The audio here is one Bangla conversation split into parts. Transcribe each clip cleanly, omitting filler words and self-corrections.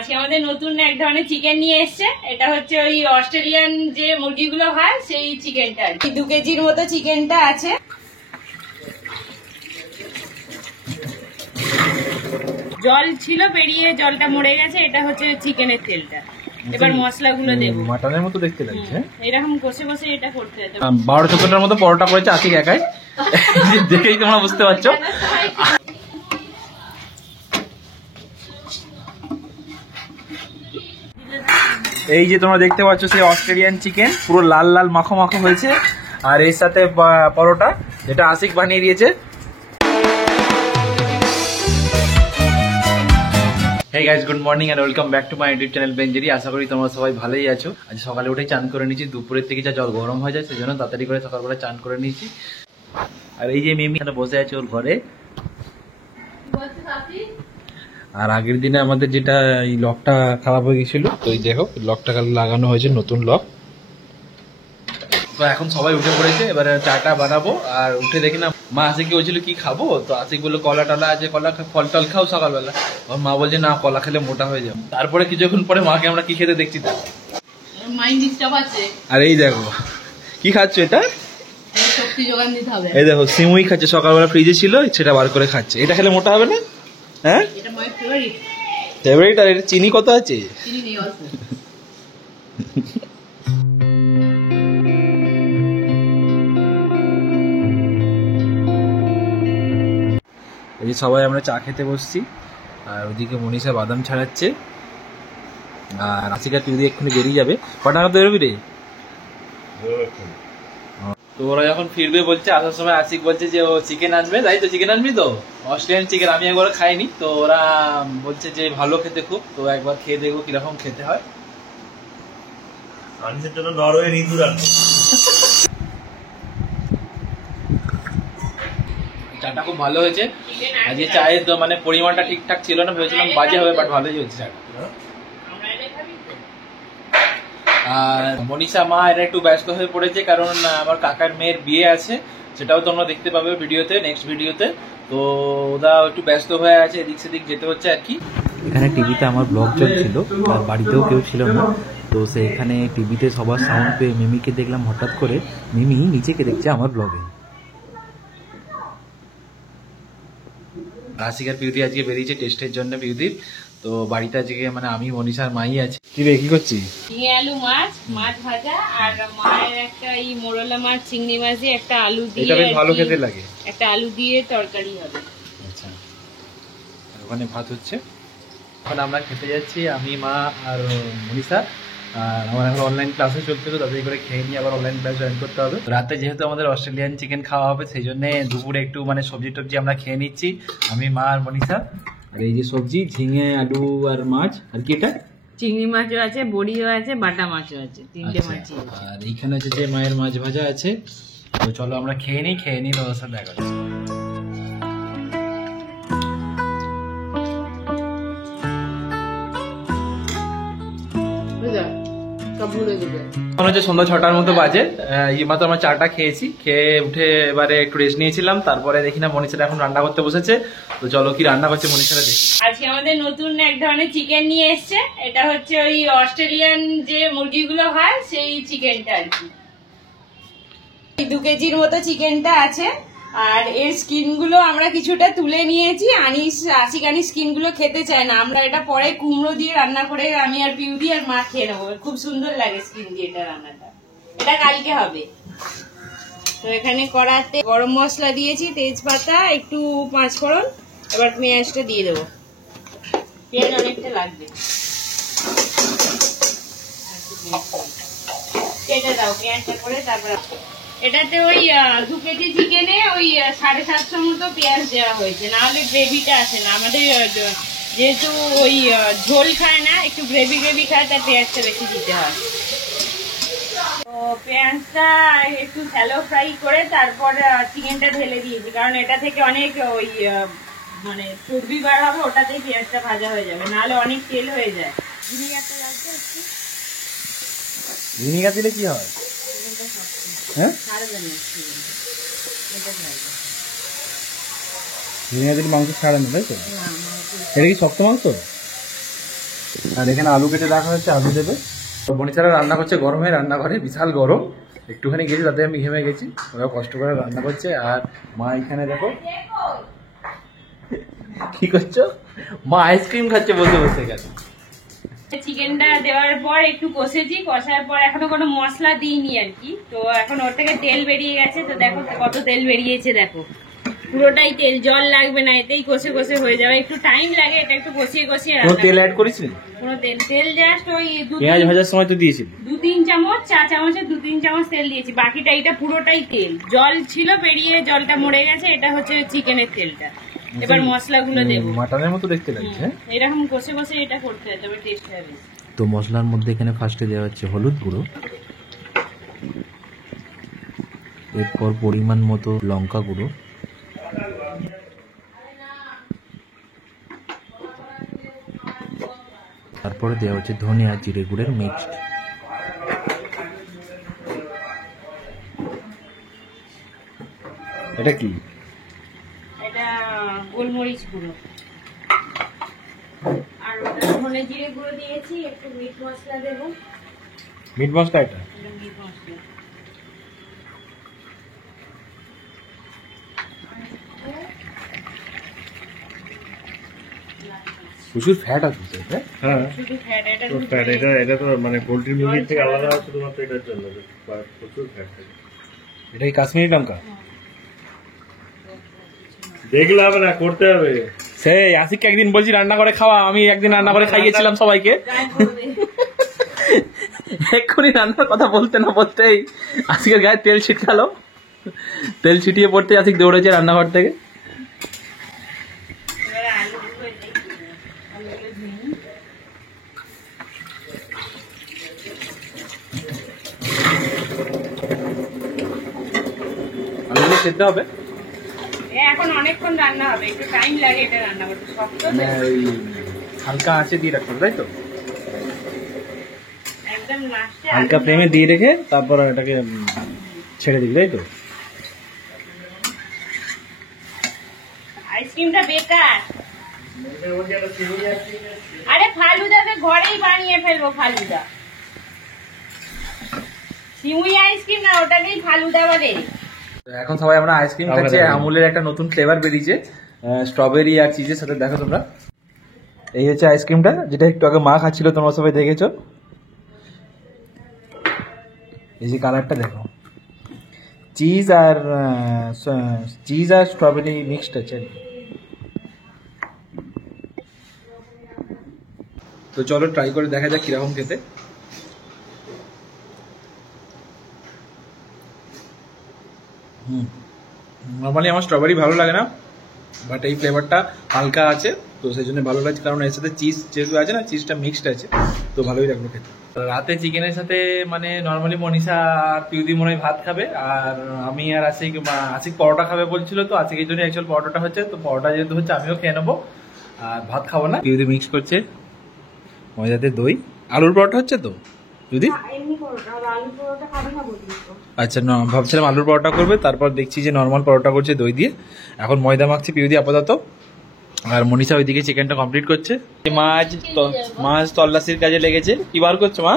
আজকে আমাদের নতুন এক ধরনের চিকেন নিয়ে এসছে। এটা হচ্ছে ওই অস্ট্রেলিয়ান যে মুরগিগুলো হয় সেই চিকেনটা। 2 কেজির মতো চিকেনটা আছে। জল ছিল বেরিয়ে জলটা মরে গেছে। এটা হচ্ছে চিকেনের তেলটা। এবার মশলাগুলো দেব। মাটনের মতো দেখতে লাগছে। এরকম কষে কষে এটা করতে হবে। 12-14টার মতো পরোটা করেছে আশিক একাই, দেখেই তোমরা বুঝতে পারছো। এই যে তোমরা দেখতে পাচ্ছ সেই অস্ট্রেলিয়ান চিকেন পুরো লাল লাল মাখো মাখো হয়েছে, আর এর সাথে পরোটা যেটা আশিক বানিয়ে দিয়েছে। Hey guys, good morning and welcome back to my YouTube channel বেঞ্জেরি। আশা করি তোমরা সবাই ভালোই আছো। আজ সকালে উঠেই চান করে নিয়েছি, দুপুরের থেকে যা জল গরম হয়ে যায় সেজন্য তাড়াতাড়ি করে সকালবেলা চান করে নিয়েছি। আর এই যে মিমি এখানে বসে আছে ওর ঘরে। আর আগের দিনে আমাদের যেটা এই লকটা খারাপ হয়ে গেছিল, তো এই দেখো লকটা লাগানো হয়েছে, নতুন লক। তো এখন সবাই উঠে পড়েছে, এবারে চাটা বানাবো। আর উঠে দেখি না মা আশিককে বলছিল কি খাবো, তো আশিক বললো কলা টলা আছে, কলা ফল টল খাও সকালবেলা। আর মা বলছে না কলা খেলে মোটা হয়ে যাবে। তারপরে কিছুক্ষণ পরে মাকে আমরা কি খেতে দেখছি তা। আর এই দেখো কি খাচ্ছ, এটা শক্তি যোগান দিতে হবে। এই দেখো সিমুই খাচ্ছে, সকালবেলা ফ্রিজে ছিল সেটা বার করে খাচ্ছে। এটা খেলে মোটা হবে না? হ্যাঁ এটা মাই ফেভারিট। ফেভারিট। আর এটা চিনি কত আছে? চিনি নেই, অল্প। এই যে সবাই আমরা চা খেতে বসছি, আর ওদিকে মনীষা বাদাম ছাড়াচ্ছে, আর আশিকা তুই এক্ষুনি বেরিয়ে যাবে। কটা নাগাদ বেরোবি রে? তো ওরা যখন ফিরবে বলছে, আসার সময় আশিক বলছে যে ও চিকেন আনবে, তাই তো? চিকেন আনবি তো? Australian chicken. আমি একবার খাইনি, তো ওরা বলছে যে ভালো খেতে খুব, তো একবার খেয়ে দেখবো কিরকম খেতে হয়। চাটা খুব ভালো হয়েছে। আজকে চায়ের মানে পরিমাণটা ঠিকঠাক ছিল না, ভেবেছিলাম বাজে হবে, বাট ভালোই হয়েছে চাটা। আর মনীষা মা এরা একটু ব্যস্ত হয়ে পড়েছে, কারণ আমার কাকার মেয়ের বিয়ে আছে, সেটাও তোমরা দেখতে পাবে ভিডিওতে, নেক্সট ভিডিওতে। তো ওরা একটু ব্যস্ত হয়ে আছে, এদিক সেদিক যেতে হচ্ছে আর কি। এখানে টিভিতে আমার ব্লগ চলছিল, আর বাড়িতেও কেউ ছিল না, তো সেখানে টিভিতে সবার সাউন্ড পেয়ে মিমিকে দেখলাম হঠাৎ করে। মিমি নিচেকে দেখছে আমার ব্লগে। আশিকার পিউদি আজকে বেরিয়েছে টেস্টের জন্য, পিউদির। তো বাড়িতে আজকে মানে আমি মনীষার মাই আছে। কি রে কি করছিস? ঝিঙে আলু মাছ ভাজা, আর মায়ের একটা এই মোরলা মাছ, চিংড়ি মাছ দিয়ে একটা আলু দিয়ে, এটা বেশ ভালো খেতে লাগে, একটা আলু দিয়ে তরকারি হবে। আচ্ছা, ওখানে ভাত হচ্ছে। এখন আমরা খেতে যাচ্ছি, আমি মা আর মনীষা। আর আমার এখন অনলাইন ক্লাসে চলছে, তো তাদের করে খেয়ে নিয়ে আবার অনলাইন ক্লাস জয়েন করতে হবে। রাতে যেহেতু আমাদের অস্ট্রেলিয়ান চিকেন খাওয়া হবে, সেই জন্য দুপুরে একটু মানে সবজি টবজি আমরা খেয়ে নিচ্ছি, আমি মা আর মনীষা। আর এই যে সবজি ঝিঙে আলু আর মাছ, আর কি এটা চিংড়ি মাছও আছে, বড়িও আছে, বাটা মাছও আছে, 3টে মাছই আছে। আর এইখানে আছে যে মায়ের মাছ ভাজা আছে। তো চলো আমরা খেয়ে নিই তোমাদের সাথে দেখা হচ্ছে। এখন হচ্ছে সন্ধ্যা 6টার মতো বাজে। এই মাত্র আমরা চাটা খেয়েছি, খেয়ে উঠে এবারে একটু রেস্ট নিয়েছিলাম। তারপরে দেখি না মনীষাটা এখন রান্না করতে বসেছে। তো চলো কি রান্না করছে মনীষাটা দেখি। আজকে আমাদের নতুন এক ধরনের চিকেন নিয়ে এসছে। এটা হচ্ছে ওই অস্ট্রেলিয়ান যে মুরগিগুলো হয় সেই চিকেনটা আর কি। 2 কেজির মতো চিকেনটা আছে, আর এর স্কিন গুলো আমরা কিছুটা তুলে নিয়েছি। আশিক স্কিন গুলো খেতে চায় না, আমরা এটা পরে কুমড়ো দিয়ে রান্না করে আমি আর পিউদি আর মা খেয়ে নেবো। খুব সুন্দর লাগে স্কিন দিয়ে এটা রান্নাটা। এটা কালকে হবে। তো এখানে কড়াতে গরম মশলা দিয়েছি, তেজপাতা, একটু 5 ফোড়ন। এবার পেঁয়াজটা দিয়ে দেবো। পেঁয়াজ অনেকটা লাগবে, কেটে দাও পেঁয়াজটা করে। তারপর এটাতে ওই 2 কেজি চিকেনে ওই 750 মতো পেঁয়াজ দেওয়া হয়েছে, নাহলে গ্রেভিটা আসে না। আমাদের যেহেতু ওই ঝোল খায় না, একটু গ্রেভি খায়, তার পেঁয়াজটা বেশি দিতে হয়। তো পেঁয়াজটা একটু শ্যালো ফ্রাই করে তারপর চিকেনটা ঢেলে দিয়েছি, কারণ এটা থেকে অনেক ওই মানে চর্বি বার হবে, ওটাতেই পেঁয়াজটা ভাজা হয়ে যাবে, নাহলে অনেক তেল হয়ে যায়। ভিনিগারটা লাগবে একটু। ভিনিগার দিলে কি হয়? হ্যাঁ, ভিনিগার দিলে মাংস ছাড়ে না, তাই তো? এটা কি শক্ত মাংস? আর এখানে আলু কেটে রাখা হচ্ছে, আলু দেবে। তো মনিষারা রান্না করছে গরমে, রান্নাঘরে বিশাল গরম, একটুখানি গেছি তাতে আমি ঘেমে গেছি। ওরা কষ্ট করে রান্না করছে। আর মা এখানে দেখো কি করছো, মা আইসক্রিম খাচ্ছে বসে বসে। গেছে চিকেনটা দেওয়ার পর একটু কষেছি, কষার পর এখনো কোনো মশলা দিইনি আর কি। তো এখন ওর থেকে তেল বেরিয়ে গেছে, তো দেখো কত তেল বেরিয়েছে, দেখো পুরোটাই তেল, জল লাগবে না, এতেই কষে কষে হয়ে যাবে। একটু টাইম লাগে, এটা একটু কষিয়ে কষিয়ে। তেল অ্যাড করেছিলেন? কোনো তেল জাস্ট ওই পেঁয়াজ ভাজার সময় তো দিয়েছিল 2-3 চামচ, চা চামচে 2-3 চামচ তেল দিয়েছি, বাকিটা এটা পুরোটাই তেল। জল ছিল বেরিয়ে, জলটা মরে গেছে, এটা হচ্ছে চিকেনের তেলটা। এবার মশলাগুলো দেবো, মাটনের মতো দেখতে লাগছে। এরকম কষে কষে এটা করতে হয়, তবে টেস্ট হবে। তো মশলার মধ্যে এখানে ফার্স্টে দেওয়া হচ্ছে হলুদ গুঁড়ো, এরপর পরিমাণ মতো লঙ্কা গুঁড়ো, তারপরে দেওয়া হচ্ছে ধনে আর জিরে গুঁড়ের মিক্সড। এটা কি? এটা গোলমরিচ গুঁড়ো, আর ওটা ধনে জিরে গুঁড়ো দিয়েছি, একটু মিট মশলা দেবো। মিট মশলা? এটা মিট মশলা প্রচুর ফ্যাট আছে এটা। হ্যাঁ, শুধু ফ্যাট, এটা তো ফ্যাট, এটা তো মানে পোল্ট্রি মুরগির থেকে আলাদা শুধুমাত্র এটার জন্য, প্রচুর ফ্যাট থাকে। এটাই কাশ্মীরি লঙ্কা। দেখলে হবে না, করতে হবে। সেই আশিককে একদিন বলছি রান্না করে খাওয়া, আমি একদিন রান্না করে খাইয়েছিলাম সবাইকে। এক্ষুনি রান্নার কথা বলতে না বলতেই আশিকের গায়ে তেল ছিটকালো, তেল ছিটিয়ে পড়তে আশিক দৌড়েছে রান্নাঘর থেকে। আলুগুলো সেদ্ধ হবে, এখন অনেকক্ষণ রান্না হবে, একটু টাইম লাগে এটা রান্না করতে, শক্ত তো। হালকা আঁচে দিয়ে রাখতে হবে, তাই তো? একদম লাস্টে হালকা ফ্লেমে দিয়ে রেখে তারপর এটাকে ছেড়ে দিবি, তাই তো? আইসক্রিমটা বেকার। আরে ফালুদাকে ঘরেই বানিয়ে ফেলবো, ফালুদা সিমুই আইসক্রিম না, ওটাকেই ফালুদা বলে। এখন সবাই আমরা আইসক্রিম খাচ্ছি, আমুলের একটা নতুন ফ্লেভার বেরিয়েছে স্ট্রবেরি আর চিজের সাথে। দেখো তোমরা, এই হচ্ছে আইসক্রিমটা, যেটা একটু আগে মা খাচ্ছিল, তোমরা সবাই দেখেছো। এই যে কালারটা দেখো, চিজ আর স্ট্রবেরি মিক্সড আছে। তো চলো ট্রাই করে দেখা যাক কিরকম খেতে। নর্মালি আমার স্ট্রবেরি ভালো লাগে না, বাট এই ফ্লেভারটা হালকা আছে, তো সেই জন্য ভালো লাগছে, কারণ এর সাথে চিজ যেহেতু আছে না, চিজটা মিক্সড আছে, তো ভালোই লাগলো খেতে। রাতে চিকেনের সাথে মানে নর্মালি মনীষা আর পিউদি মনে হয় ভাত খাবে, আর আমি আর আশিক পরোটা খাবে বলছিল, তো আজকের জন্য অ্যাকচুয়াল পরোটাটা হচ্ছে, তো পরোটা যেহেতু হচ্ছে আমিও খেয়ে নেবো, আর ভাত খাবো না। পিউদি মিক্স করছে ময়দাতে দই, আলুর পরোটা হচ্ছে তো যদি। আচ্ছা, ভাবছিলাম আলুর পরোটা করবে, তারপর দেখছি যে নর্মাল পরোটা করছে দই দিয়ে। এখন ময়দা মাখছে পিউদি আপাতত, আর মনীষা ওইদিকে চিকেনটা কমপ্লিট করছে। মাছ তল্লাশির কাজে লেগেছে। কি বার করছো মা?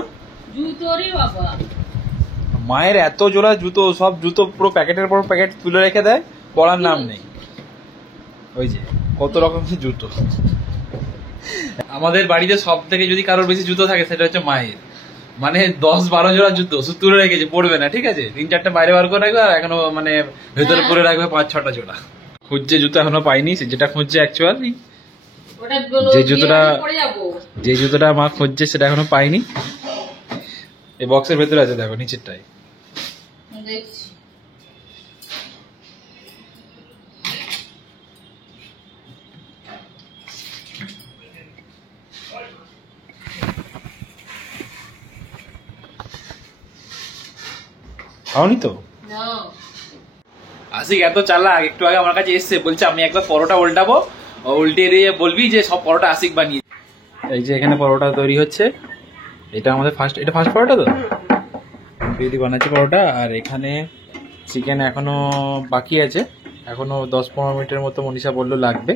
জুতো রে বাবা, মায়ের এত জোড়া জুতো, সব জুতো পুরো প্যাকেটের পর প্যাকেট তুলে রেখে দেয়, পরার নাম নেই। ওই যে কত রকমের জুতো। আমাদের বাড়িতে সব থেকে যদি কারোর বেশি জুতো থাকে সেটা হচ্ছে মায়ের, মানে 10-12 জোড়া জুতো শুধু তুলে রেখেছে, পড়বে না, ঠিক আছে, 3-4টা বাইরে বার করে রাখবে, আর এখনো মানে ভেতরে পরে রাখবে 5-6টা জোড়া। খুঁজছে জুতো, এখনো পাইনি, যেটা খুঁজছে অ্যাকচুয়ালি যে জুতোটা মা খুঁজছে সেটা এখনো পাইনি। এই বক্সের ভেতরে আছে, দেখো নিচেরটাই। খাওনি তো? আশিক এত চালাক, একটু আগে আমার কাছে এসছে, বলছে আমি একবার পরোটা উল্টাবো, উল্টে দিয়ে বলবি যে সব পরোটা আশিক বানিয়ে। এই যে এখানে পরোটা তৈরি হচ্ছে, এটা আমাদের ফার্স্ট পরোটা তো দিদি বানাচ্ছে পরোটা। আর এখানে চিকেন এখনো বাকি আছে, এখনো 10-15 মিনিটের মতো মনীষা বললো লাগবে।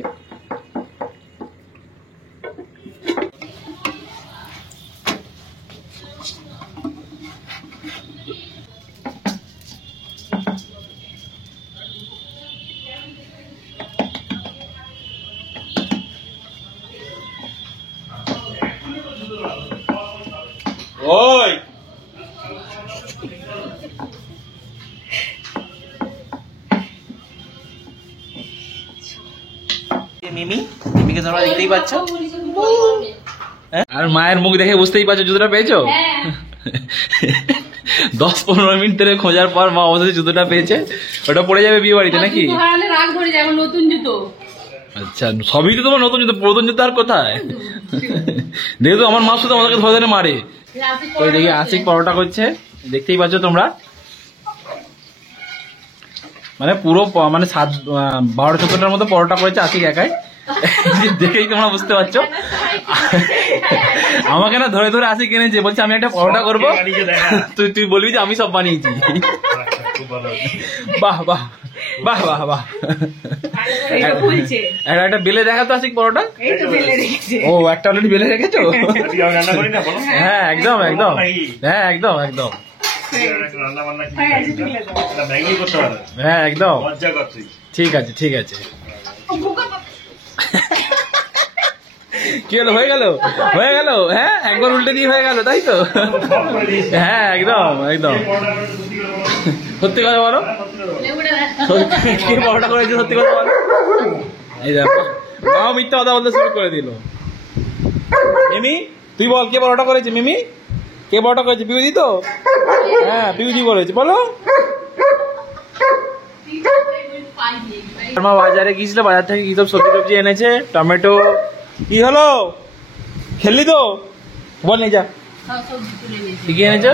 ওই মিমিকে তোমরা দেখতেই পাচ্ছ, আর মায়ের মুখ দেখে বুঝতেই পারছো জুতোটা পেয়েছো। 10-15 মিনিট ধরে খোঁজার পর মা অবশ্যই জুতোটা পেয়েছে। ওটা পড়ে যাবে বিয়ে বাড়িতে নাকি? আচ্ছা, সবই তো তোমার নতুন জুতো, পুরাতন জুতো আর কোথায়? দেখো আমার মা শুধু আমাদেরকে ধরে ধরে মারে। ওই দেখি আশিক পরোটা করছে, দেখতেই পাচ্ছ তোমরা। মানে পুরো মানে 12-14টার মতো পরোটা করেছে আশিক একাই, দেখেই তোমরা বুঝতে পারছো। আমাকে না ধরে ধরে আশিক কিনেছে, বলছে আমি একটা পরোটা করবো, তুই বলবি যে আমি সব বানিয়েছি। বাহ বাহ বাহ বাহ বাহ। একটা বেলে দেখা তো আশিক পরোটা। ও একটা অলরেডি বেলে রেখেছো? হ্যাঁ একদম একদম, হ্যাঁ একদম একদম, হ্যাঁ একদম ঠিক আছে ঠিক আছে। কি হলো, হয়ে গেল হয়ে গেল? হ্যাঁ একবার উল্টে দিয়ে হয়ে গেল, তাই তো? হ্যাঁ একদম একদম। সত্যি কথা বলো, কি পরোটা করেছে সত্যি কথা বলো। এই দেখো মাও মিথ্যা কথা বলতে শুরু করে দিল। মিমি তুই বল, কে পরোটা করেছে? মিমি কে পরোটা করেছে? পিউদি তো? হ্যাঁ পিউদি করেছে, বলো। মা বাজারে গিয়েছিল, বাজার থেকে কি সব সবজি টবজি এনেছে, টমেটো। কি হলো, খেললি তো? বল নিয়ে যা, কি কি এনেছো?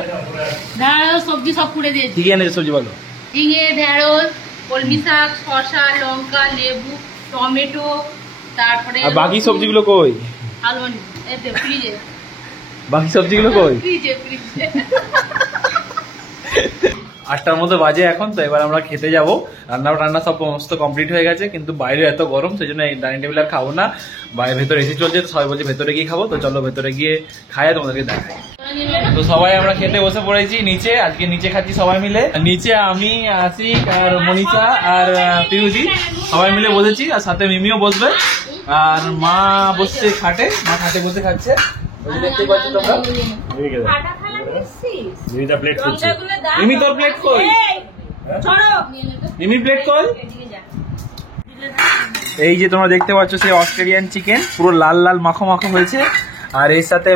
সবজি সব পুড়ে দিয়েছি। কি কি এনেছো সবজি বলো? ঝিঙে, ঢেঁড়স, কলমি শাক, শসা, লঙ্কা, লেবু, টমেটো, তারপরে আর বাকি সবজিগুলো কই? আলু, এতে ফ্রিজে। বাকি সবজিগুলো কই? ফ্রিজে ফ্রিজে। 8টার মতো বাজে এখন, তো এবার আমরা খেতে যাব। রান্না সব সমস্ত কমপ্লিট হয়ে গেছে, কিন্তু বাইরে এত গরম, সেই জন্য ডাইনিং টেবিল আর খাবো না। বাইরে ভেতরে এসি চলছে, তো সবাই বলছে ভেতরে গিয়ে খাবো, তো চলো ভেতরে গিয়ে খাই আর তোমাদেরকে দেখাই। তো সবাই আমরা খেতে বসে পড়েছি নিচে, আজকে নিচে খাচ্ছি সবাই মিলে। নিচে আমি, আশিক আর মনীষা আর পিউদি সবাই মিলে বসেছি, আর সাথে মিমিও বসবে। আর মা বসছে খাটে, মা খাটে বসে খাচ্ছে, দেখতে পাচ্ছ তোমরা। মিমি তোর প্লেট কই? মিমি প্লেট কই? এই যে তোমরা দেখতে পাচ্ছ সেই অস্ট্রেলিয়ান চিকেন, পুরো লাল লাল মাখো মাখো হয়েছে, আর এর সাথে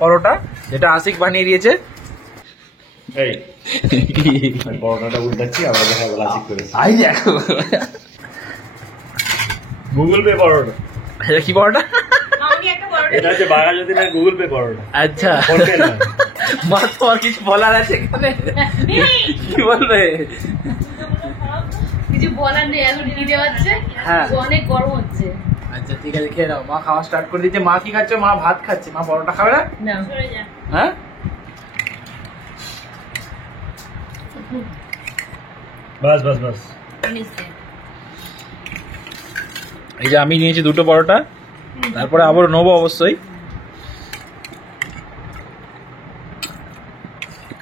পরোটা যেটা আশিক বানিয়ে দিয়েছে। পরোটাটা উল্টাচ্ছি, আবার দেখা গেল আশিক করেছে। আই দেখো গুগল পে পরোটা। কি পরোটা? এটা হচ্ছে বাঘাযতীনের গুগল পে পরোটা। আচ্ছা মা তোমার কিছু বলার আছে এখানে? কি বলবে? কিছু বলার নেই, এখন দিতে পারছে। হ্যাঁ অনেক গরম হচ্ছে। আচ্ছা ঠিক আছে, খেয়ে নাও। মা খাওয়া স্টার্ট করে দিচ্ছে। মা কি খাচ্ছে? মা ভাত খাচ্ছে। মা পরোটা খাবে না? হ্যাঁ বাস বাস বাস। এই যে আমি নিয়েছি 2টো পরোটা, তারপরে আবার নেবো অবশ্যই।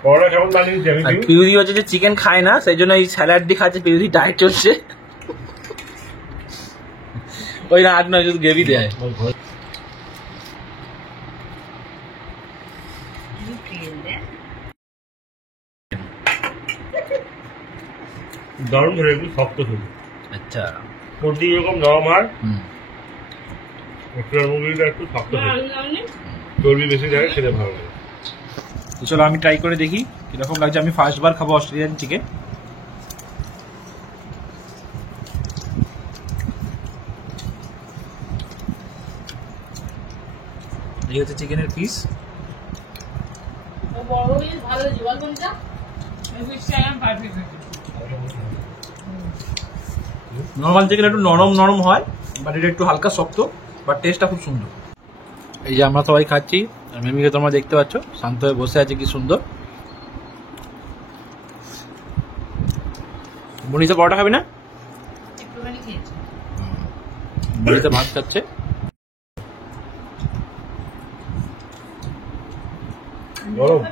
পরোটা কেমন বানিয়ে দিচ্ছি আমি? পিউদি হচ্ছে যে চিকেন খায় না, সেই জন্য এই স্যালাড দিয়ে খাচ্ছে। পিউদি ডায়েট চলছে, ওই না 8-9 শুধু গ্রেভি দেয়। দারুণ ধরে একটু শক্ত শুধু। আচ্ছা মুরগি এরকম নরম হয়, মুরগিটা একটু শক্ত শুধু, চর্বি বেশি থাকে, খেতে ভালো লাগে। তো চলো আমি ট্রাই করে দেখি কিরকম লাগছে। আমি ফার্স্ট বার খাবো অস্ট্রেলিয়ান চিকেন। এই হচ্ছে চিকেনের পিস। নর্মাল চিকেন একটু নরম নরম হয়, বাট এটা একটু হালকা শক্ত, বাট টেস্টটা খুব সুন্দর। এই যে আমরা সবাই খাচ্ছি, আর মিমিকে তোমরা দেখতে পাচ্ছ শান্ত হয়ে বসে আছে, কি সুন্দর। মনীষা পরোটা খাবি না? মনীষা ভাত খাচ্ছে। গরম